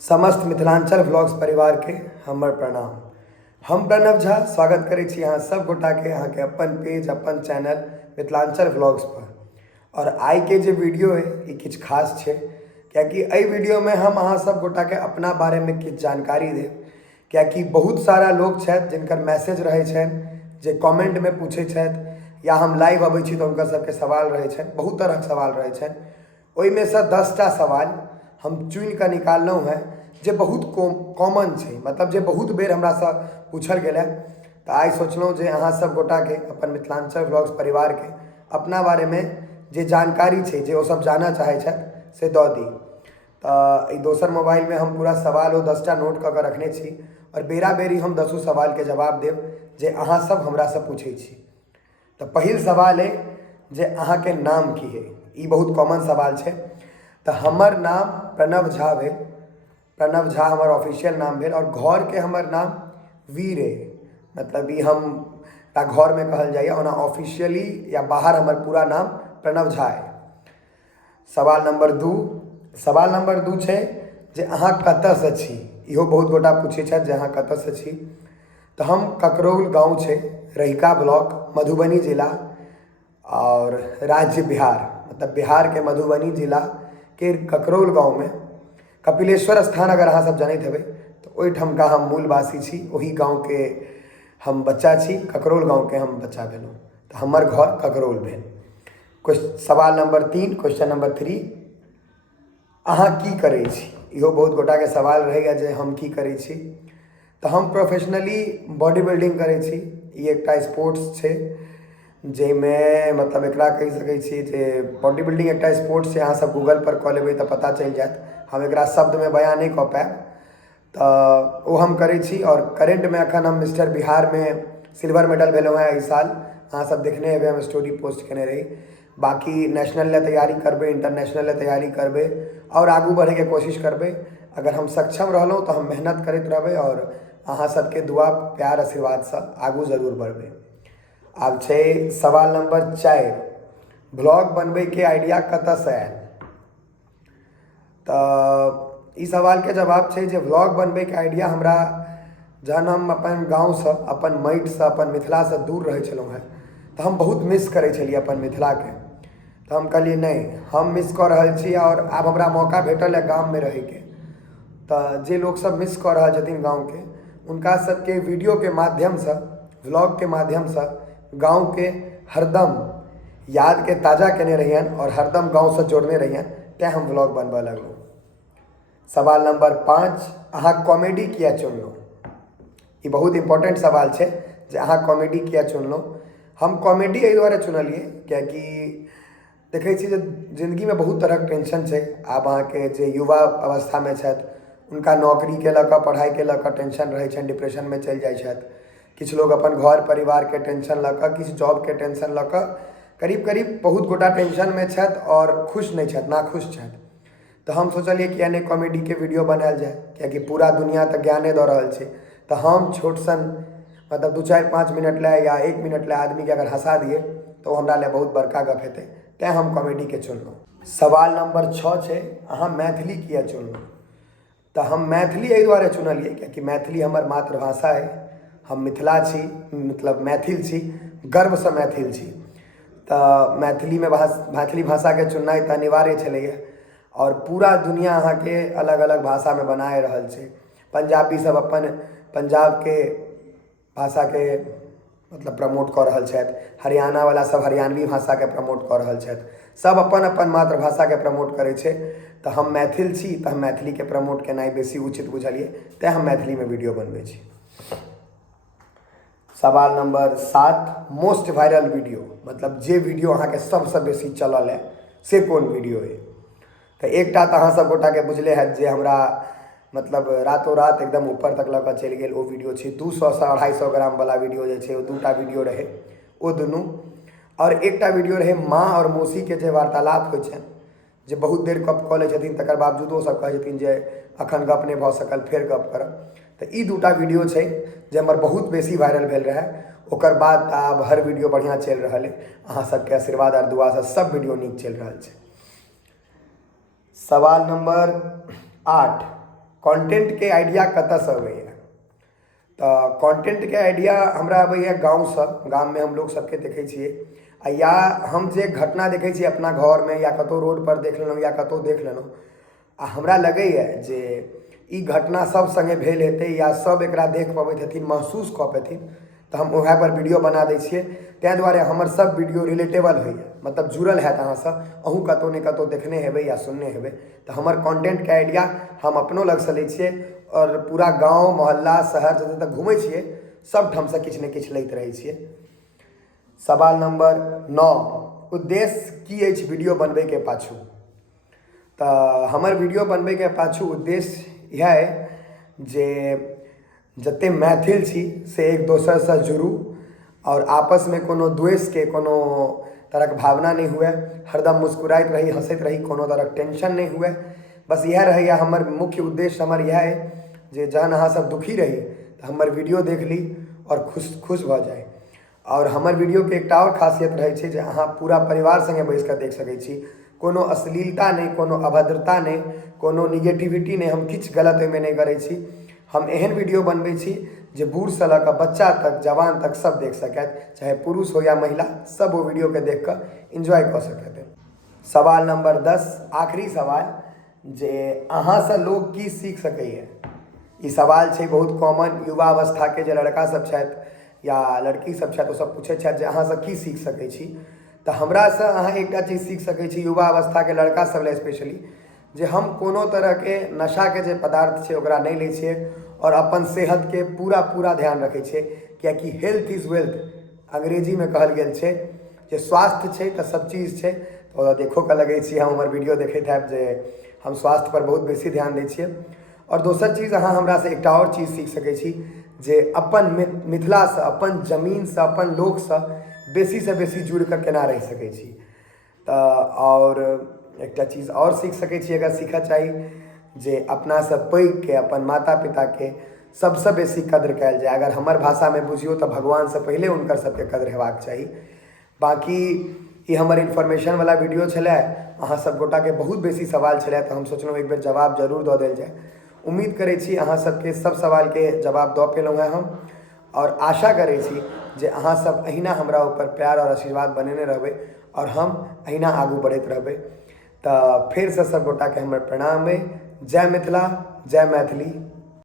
समस्त मिथिलांचल व्लॉग्स परिवार के हमर प्रणाम। हम प्रणव झा स्वागत करै छी अहाँ सब गोटा के अहाँ के अपन पेज अपन चैनल मिथिलांचल व्लॉग्स पर। और आई के जो वीडियो है ये किछ खास है क्योंकि एहि वीडियो में हम अहाँ सब गोटा के अपना बारे में किछ जानकारी देब। क्योंकि बहुत सारा लोग छथि जिनकर मैसेज रहे छनि जे कमेंट में पूछे छथि या हम लाइव अबै छी तो हुनकर सबके सवाल रहे छनि, बहुत तरह के सवाल रहे छनि। ओहिमे से 10टा सवाल हम चुनि कऽ निकाललहुँ हैं जे बहुत कॉमन छै, मतलब जे बहुत बेर हमरा से पूछल गेल। तो आई सोचलहुँ जे अहाँ सब गोटा के अपन मिथिलांचल व्लॉग्स परिवार के अपना बारे में जे जानकारी छै जे ओ सब जानऽ चाहै छथि से दऽ दी। तो दोसर मोबाइल में हम पूरा सवाल ओ 10टा नोट कऽ के रखने छी और बेरा बेरी हम 10 सवाल के जवाब देब जे अहाँ सब हमरा से पूछे छी। तो पहिल सवाल है जे अहाँ के नाम की है। ये बहुत कॉमन सवाल है। तो हमर नाम प्रणव झा भेल, प्रणव झा हमर ऑफिशियल नाम भेल और घर के हमर नाम वीर है, मतलब ये हम घर में कहल जाइए ओना ऑफिशियली या बाहर हमर पूरा नाम प्रणव झा है। सवाल नंबर 2 छै जे अहाँ कतऽ से छी। इहो बहुत गोटा पूछे छथि जे अहाँ कतऽ से छी। तो हम ककरौल गाँव छै, रहिका ब्लॉक, मधुबनी जिला और राज्य बिहार, मतलब बिहार के मधुबनी जिला के ककरौल गाँव में कपिलेश्वर स्थान अगर अहाँ सब जानते हेबै तो ओहिठाम का हम मूलवासी छी। वही गाँव के हम बच्चा छी, ककरौल गाँव के हम बच्चा भेलहुँ। तो हमर घर ककरौल भेल। सवाल नंबर 3, क्वेश्चन नंबर 3, अहाँ की करै छी। इहो बहुत गोटा के सवाल रहेगा जे हम की करै छी। तो हम प्रोफेशनली बॉडी बिल्डिंग करै छी। ये एकटा स्पोर्ट्स छै जैमें मतलब एकरा कहि सकै छी जे बॉडी बिल्डिंग एकटा स्पोर्ट्स छै। अहाँ सब गूगल पर कऽ लेबै तो पता चल जायत, हम एकरा शब्द में बयान नहीं कऽ पायब। तो वो हम करै छी और करेंट में अखन हम मिस्टर बिहार में सिल्वर मेडल भेलहुँ हैं एहि साल। अहाँ सब देखने हेबै, हम स्टोरी पोस्ट केने रही। बाकी नेशनल ले तैयारी करबै, इंटरनेशनल ले तैयारी करबै और आगू बढ़े के कोशिश करबै। अगर हम सक्षम रहलहुँ तो हम मेहनत करते रहबै और अहाँ सबके दुआ प्यार आशीर्वाद से आगू जरूर बढ़बै। आब छै सवाल नंबर 4, ब्लॉग बनबै के आइडिया कतऽ से आयल। तो इस सवाल के जवाब छै जे व्लॉग बनबै के आइडिया हमरा जहन हम अपन गाँव से, अपन माटि से, अपन मिथिला से दूर रहे छलहुँ हैं तो हम बहुत मिस करै छलिए अपन मिथिला के। तो हम कहलिए नहीं, हम मिस कऽ रहल छी और आब हमरा मौका भेटल है गाँव में रहे के। तो जे लोग सब मिस कऽ रहल छथिन गाँव के, उनका सबके वीडियो के माध्यम से, व्लॉग के माध्यम से गाँव के हरदम याद के ताज़ा केने रहियन और हरदम गाँव से जोड़ने रहियन, तैं हम व्लॉग बनबऽ लगलहुँ। सवाल नंबर 5, अहाँ कॉमेडी किया चुनलहुँ। ये बहुत इंपॉर्टेंट सवाल है जे अहाँ कॉमेडी किया चुनलहुँ। हम कॉमेडी एहि दुआरे चुनलिए कियाकि देखै छी जे जिंदगी में बहुत तरह के टेंशन है। आब अहाँ के जे युवा अवस्था में छथि उनका नौकरी के लऽ कऽ, पढ़ाई के लऽ कऽ टेंशन रहे छनि, डिप्रेशन में चलि जाइ छथि। किछु लोग अपन घर परिवार के टेंशन लऽ कऽ, किछु जॉब के टेंशन लऽ कऽ, करीब करीब बहुत गोटा टेंशन में छथि और खुश नहीं छथि, नाखुश छथि। तो हम सोचलिए कि यानी कॉमेडी के वीडियो बनायल जाए क्योंकि पूरा दुनिया तो ज्ञाने दऽ रहल छै। तो हम छोट सन मतलब 2, 4, 5 मिनट ले या 1 मिनट ले आदमी के अगर हंसा दिए तो हमरा लिए बहुत बड़का गप हेतै, तैं हम कॉमेडी के चुनलहुँ। सवाल नंबर 6 छै, अहाँ मैथिली किया चुनलहुँ। तो हम मैथिली एहि दुआरे चुनलिए क्योंकि मैथिली हमर मातृभाषा है। हम मिथिला छी, मतलब मैथिल छी, गर्व से मैथिल छी। तो मैथिली में मैथिली भाषा के चुननाइ तो अनिवार्य छलैए और पूरा दुनिया अहाँ के अलग अलग भाषा में बनाए रहल छै। पंजाबी सब अपन पंजाब के भाषा के मतलब प्रमोट कऽ रहल छथि, हरियाणा वाला सब हरियाणवी भाषा के प्रमोट कऽ रहल छथि, सब अपन अपन मातृभाषा के प्रमोट करै छै। तो हम मैथिल छी तो हम मैथिली के प्रमोट केनाइ बेसी उचित बुझलिए, तैं हम मैथिली में वीडियो बनबै छी। सवाल नंबर 7, मोस्ट वायरल वीडियो, मतलब जे वीडियो अहाँ के सबसे बेसी चलल है से कोन वीडियो है। तो एकटा तो अहाँ सब गोटा के बुझले है जे हमरा मतलब रातों रात एकदम ऊपर तक लऽ कऽ चलि गेल। ओ वीडियो छै 200 से 250 ग्राम वाला वीडियो जे छै, 2टा वीडियो रहे ओ दुनू। और एकटा वीडियो रहे माँ और मौसी के जे वार्तालाप होइ छनि, जे बहुत देर गप कऽ लै छथिन तकर बावजूदो सब कहै छथिन जे अखन गप नहीं भऽ सकल, फेर गप करब। तो ई 2टा वीडियो छै जे हमर बहुत बेसी वायरल भेल रहे। ओकर बाद आब हर वीडियो बढ़िया चल रहा है, अहाँ सबके आशीर्वाद और दुआ से सब वीडियो नीक चल रहा है। सवाल नंबर 8, कंटेंट के आइडिया कतऽसँ अबैए। तो कंटेंट के आइडिया हमरा अबैए गाँवसँ। गाम में हम लोग सबके देखै छियै, या हम जे घटना देखै छियै अपना घर में या कतौ रोड पर देख लेलहुँ या कतौ देख लेलहुँ, आ हमरा लगैए जे ई घटना सब संगे भेल हेतै या सब एकरा देख पबैत हेथिन, महसूस कऽ पेथिन, तो हम वएह पर वीडियो बना दै छियै। ताहि दुआरे हमर सब वीडियो रिलेटेबल होइए, मतलब जुड़ल हैत अहाँसँ, अहूँ कतौ ने कतौ देखने हेबै या सुनने हेबै। तो हमर कंटेंट के आइडिया हम अपनो लगसँ लै छियै, और पूरा गाँव मोहल्ला शहर जतऽ तक घूमै छियै सब ठामसँ किछु ने किछु लैत रहै छियै। सवाल नंबर 9, उद्देश्य की अछि वीडियो बनबैके पाछू। तो हमर वीडियो बनबैके पाछू उद्देश्य इएह है जे जते मैथिल छी से एक दोसरसँ जुड़ू, और आपस में कोनो द्वेषके कोनो तरहक भावना नहीं हुए, हरदम मुस्कुराइत रही, हंसैत रही, कोनो तरहक टेंशन नहीं हुए। बस इएह रहैया हमर मुख्य उद्देश्य। हमर इएह है जे जहन अहाँ सब दुखी रही तो हमर वीडियो देख ली और खुश भऽ जाए। और हमर वीडियो के एकटा और खासियत रहै छै जे अहाँ पूरा परिवार संगे बैस कऽ देख सकै छी। कोनो अश्लीलता नहीं, कोनो अभद्रता नहीं, कोनो निगेटिविटी नहीं, हम किछु गलत ओहिमे नहीं करै छी। हम एहन वीडियो बनबै छी जे बूढ़सँ लऽ कऽ बच्चा तक, जवान तक सब देख सकैत, चाहे पुरुष हो या महिला, सब वो वीडियो के देख कऽ एंजॉय कऽ सकैत। सवाल नंबर 10, आखिरी सवाल, जे अहाँसँ लोग की सीख सकैए। ई सवाल छै बहुत कॉमन, युवा अवस्थाके जे लड़का सब छथि या लड़की सब छथि, ओ सब पूछै छथि जे अहाँसँ की सीख सकै छी। तऽ हमरासँ अहाँ एकटा चीज सीख सकै छी, युवा अवस्थाके लड़का सब लेल स्पेशली, जे हम कोनो तरहके नशाके जे पदार्थ छै ओकरा नहीं लै छियै, और अपन सेहतके पूरा ध्यान रखै छियै। किएकि हेल्थ इज वेल्थ अंग्रेजीमे कहल गेल छै, जे स्वास्थ्य छै तऽ सब चीज छै। तो देखो के लगै छी, हम हमर वीडियो देखैत हैब जे हम स्वास्थ्य पर बहुत बेसी ध्यान दै छियै। और दोसर चीज, अहाँ हमरासँ एकटा और चीज सीख सकै छी, जे अपन मिथिलासँ, अपन जमीनसँ, अपन लोकसँ बेसीसँ बेसी जुड़ि कऽ केना रहि सकै छी। तऽ और एकटा चीज और सीख सकै छी, अगर सीखऽ चाही, जे अपनासँ पैघके, अपन माता पिताके सबसँ बेसी कद्र कयल जाय। अगर हमर भाषामे बुझियौ तऽ भगवानसँ पहिले हुनकर सबके कद्र हेबाक चाही। बाकी ई हमर इन्फॉर्मेशनवला वीडियो छलै, अहाँ सब गोटाके बहुत बेसी सवाल छलै, तऽ हम सोचलहुँ एक बेर जवाब जरूर दऽ देल जाय। उम्मीद करै छी अहाँ सबके सब सवालके जवाब दऽ पेलहुँ हैं हम, और आशा करै छी जे अहाँ सब अहिना हमरा ऊपर प्यार और आशीर्वाद बनेने रहबै, और हम अहिना आगू बढ़ैत रहबै। तऽ फेरसँ सब गोटाके हमर प्रणाम अइ। जय मिथिला, जय मैथिली,